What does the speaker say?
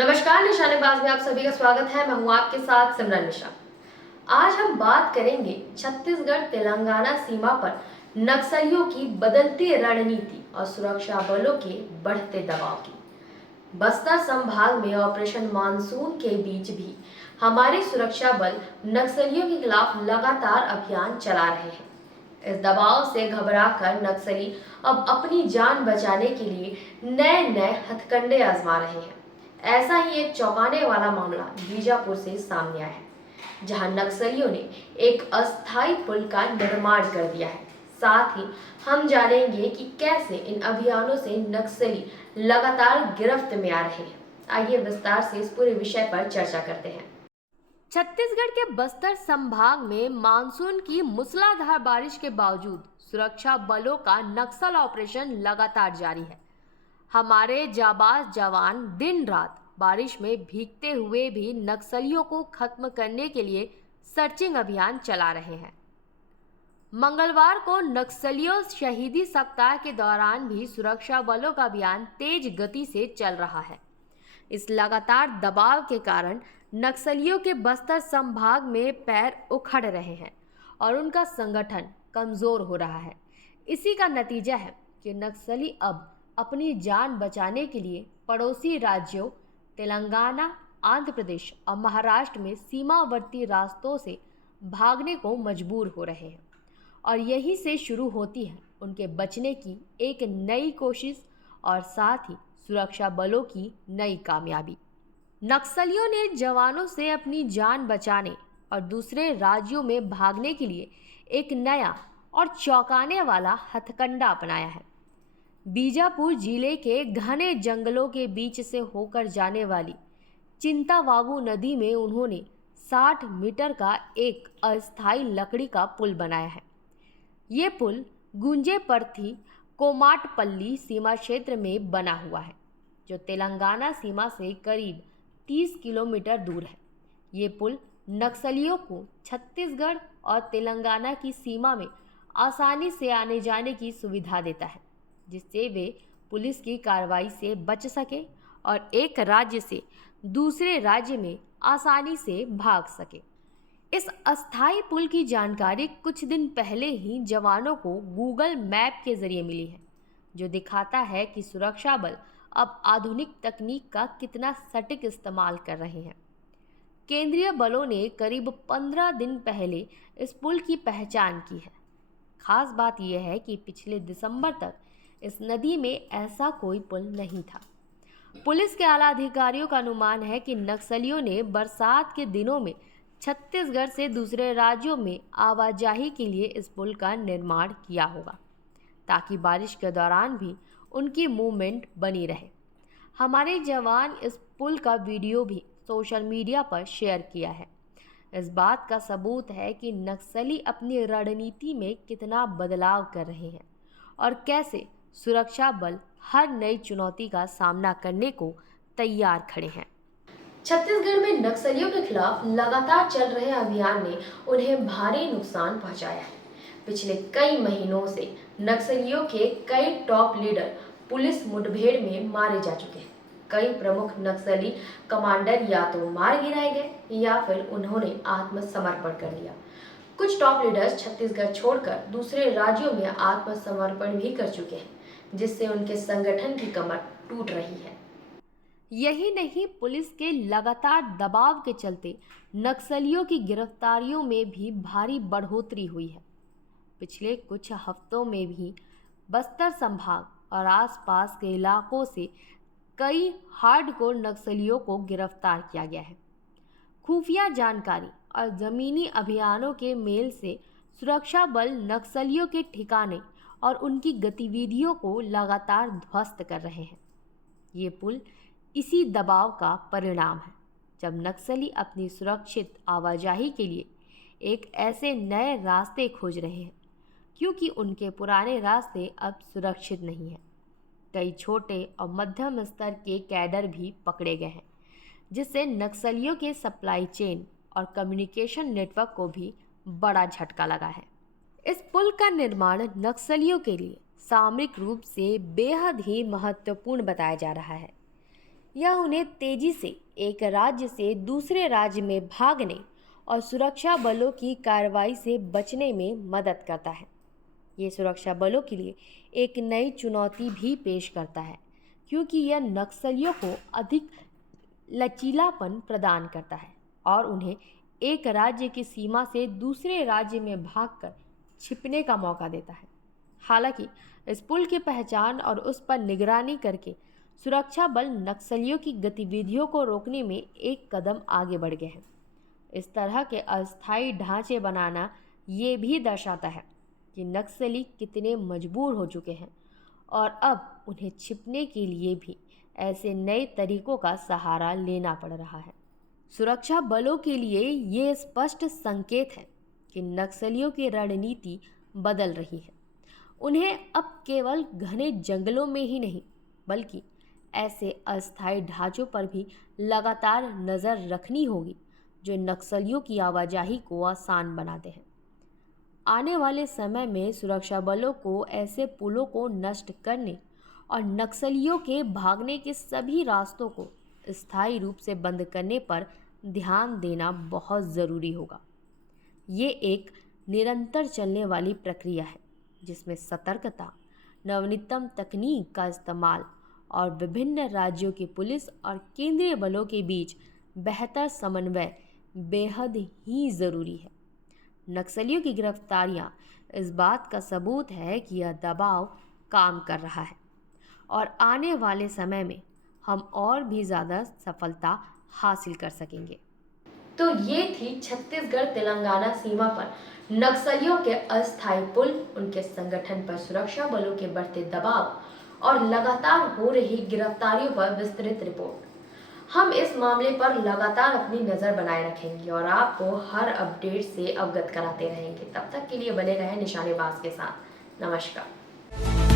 नमस्कार, निशानेबाज में आप सभी का स्वागत है। मैं हूं आपके साथ सिमरन मिश्रा। आज हम बात करेंगे छत्तीसगढ़ तेलंगाना सीमा पर नक्सलियों की बदलती रणनीति और सुरक्षा बलों के बढ़ते दबाव की। बस्तर संभाग में ऑपरेशन मानसून के बीच भी हमारे सुरक्षा बल नक्सलियों के खिलाफ लगातार अभियान चला रहे हैं। इस दबाव से घबराकर नक्सली अब अपनी जान बचाने के लिए नए नए हथकंडे आजमा रहे हैं। ऐसा ही एक चौंकाने वाला मामला बीजापुर से सामने आया है, जहां नक्सलियों ने एक अस्थायी पुल का निर्माण कर दिया है। साथ ही हम जानेंगे कि कैसे इन अभियानों से नक्सली लगातार गिरफ्त में आ रहे हैं। आइए विस्तार से इस पूरे विषय पर चर्चा करते हैं। छत्तीसगढ़ के बस्तर संभाग में मानसून की मूसलाधार बारिश के बावजूद सुरक्षा बलों का नक्सल ऑपरेशन लगातार जारी है। हमारे जाबाज जवान दिन रात बारिश में भीगते हुए भी नक्सलियों को खत्म करने के लिए सर्चिंग अभियान चला रहे हैं। मंगलवार को नक्सलियों शहीदी सप्ताह के दौरान भी सुरक्षा बलों का अभियान तेज गति से चल रहा है। इस लगातार दबाव के कारण नक्सलियों के बस्तर संभाग में पैर उखड़ रहे हैं और उनका संगठन कमजोर हो रहा है। इसी का नतीजा है कि नक्सली अब अपनी जान बचाने के लिए पड़ोसी राज्यों तेलंगाना, आंध्र प्रदेश और महाराष्ट्र में सीमावर्ती रास्तों से भागने को मजबूर हो रहे हैं और यहीं से शुरू होती है उनके बचने की एक नई कोशिश और साथ ही सुरक्षा बलों की नई कामयाबी। नक्सलियों ने जवानों से अपनी जान बचाने और दूसरे राज्यों में भागने के लिए एक नया और चौंकाने वाला हथकंडा अपनाया है। बीजापुर जिले के घने जंगलों के बीच से होकर जाने वाली चिंतावागु नदी में उन्होंने 60 मीटर का एक अस्थायी लकड़ी का पुल बनाया है। ये पुल गुंजेपर्थी कोमाटपल्ली सीमा क्षेत्र में बना हुआ है, जो तेलंगाना सीमा से करीब 30 किलोमीटर दूर है। ये पुल नक्सलियों को छत्तीसगढ़ और तेलंगाना की सीमा में आसानी से आने जाने की सुविधा देता है, जिससे वे पुलिस की कार्रवाई से बच सके और एक राज्य से दूसरे राज्य में आसानी से भाग सके। इस अस्थायी पुल की जानकारी कुछ दिन पहले ही जवानों को गूगल मैप के जरिए मिली है, जो दिखाता है कि सुरक्षा बल अब आधुनिक तकनीक का कितना सटीक इस्तेमाल कर रहे हैं। केंद्रीय बलों ने करीब 15 दिन पहले इस पुल की पहचान की है। खास बात यह है कि पिछले दिसंबर तक इस नदी में ऐसा कोई पुल नहीं था। पुलिस के आला अधिकारियों का अनुमान है कि नक्सलियों ने बरसात के दिनों में छत्तीसगढ़ से दूसरे राज्यों में आवाजाही के लिए इस पुल का निर्माण किया होगा, ताकि बारिश के दौरान भी उनकी मूवमेंट बनी रहे। हमारे जवान इस पुल का वीडियो भी सोशल मीडिया पर शेयर किया है। इस बात का सबूत है कि नक्सली अपनी रणनीति में कितना बदलाव कर रहे हैं और कैसे सुरक्षा बल हर नई चुनौती का सामना करने को तैयार खड़े हैं। छत्तीसगढ़ में नक्सलियों के खिलाफ लगातार चल रहे अभियान ने उन्हें भारी नुकसान पहुंचाया है। पिछले कई महीनों से नक्सलियों के कई टॉप लीडर पुलिस मुठभेड़ में मारे जा चुके हैं। कई प्रमुख नक्सली कमांडर या तो मार गिराए गए या फिर उन्होंने आत्मसमर्पण कर लिया। कुछ टॉप लीडर्स छत्तीसगढ़ छोड़कर दूसरे राज्यों में आत्मसमर्पण भी कर चुके हैं, जिससे उनके संगठन की कमर टूट रही है। यही नहीं, पुलिस के लगातार दबाव के चलते नक्सलियों की गिरफ्तारियों में भी भारी बढ़ोतरी हुई है। पिछले कुछ हफ्तों में भी बस्तर संभाग और आसपास के इलाकों से कई हार्डकोर नक्सलियों को गिरफ्तार किया गया है। खुफिया जानकारी और ज़मीनी अभियानों के मेल से सुरक्षा बल नक्सलियों के ठिकाने और उनकी गतिविधियों को लगातार ध्वस्त कर रहे हैं। ये पुल इसी दबाव का परिणाम है, जब नक्सली अपनी सुरक्षित आवाजाही के लिए एक ऐसे नए रास्ते खोज रहे हैं, क्योंकि उनके पुराने रास्ते अब सुरक्षित नहीं हैं। कई छोटे और मध्यम स्तर के कैडर भी पकड़े गए हैं, जिससे नक्सलियों के सप्लाई चेन और कम्युनिकेशन नेटवर्क को भी बड़ा झटका लगा है। इस पुल का निर्माण नक्सलियों के लिए सामरिक रूप से बेहद ही महत्वपूर्ण बताया जा रहा है। यह उन्हें तेजी से एक राज्य से दूसरे राज्य में भागने और सुरक्षा बलों की कार्रवाई से बचने में मदद करता है। ये सुरक्षा बलों के लिए एक नई चुनौती भी पेश करता है, क्योंकि यह नक्सलियों को अधिक लचीलापन प्रदान करता है और उन्हें एक राज्य की सीमा से दूसरे राज्य में भागकर छिपने का मौका देता है। हालांकि इस पुल की पहचान और उस पर निगरानी करके सुरक्षा बल नक्सलियों की गतिविधियों को रोकने में एक कदम आगे बढ़ गए हैं। इस तरह के अस्थायी ढांचे बनाना ये भी दर्शाता है कि नक्सली कितने मजबूर हो चुके हैं और अब उन्हें छिपने के लिए भी ऐसे नए तरीकों का सहारा लेना पड़ रहा है। सुरक्षा बलों के लिए ये स्पष्ट संकेत है कि नक्सलियों की रणनीति बदल रही है। उन्हें अब केवल घने जंगलों में ही नहीं, बल्कि ऐसे अस्थायी ढांचों पर भी लगातार नज़र रखनी होगी जो नक्सलियों की आवाजाही को आसान बनाते हैं। आने वाले समय में सुरक्षा बलों को ऐसे पुलों को नष्ट करने और नक्सलियों के भागने के सभी रास्तों को स्थायी रूप से बंद करने पर ध्यान देना बहुत ज़रूरी होगा। ये एक निरंतर चलने वाली प्रक्रिया है जिसमें सतर्कता, नवीनतम तकनीक का इस्तेमाल और विभिन्न राज्यों की पुलिस और केंद्रीय बलों के बीच बेहतर समन्वय बेहद ही ज़रूरी है। नक्सलियों की गिरफ्तारियां इस बात का सबूत है कि यह दबाव काम कर रहा है और आने वाले समय में हम और भी ज़्यादा सफलता हासिल कर सकेंगे। तो ये थी छत्तीसगढ़ तेलंगाना सीमा पर नक्सलियों के अस्थायी पुल, उनके संगठन पर सुरक्षा बलों के बढ़ते दबाव और लगातार हो रही गिरफ्तारियों पर विस्तृत रिपोर्ट। हम इस मामले पर लगातार अपनी नज़र बनाए रखेंगे और आपको हर अपडेट से अवगत कराते रहेंगे। तब तक के लिए बने रहें निशानेबाज के साथ। नमस्कार।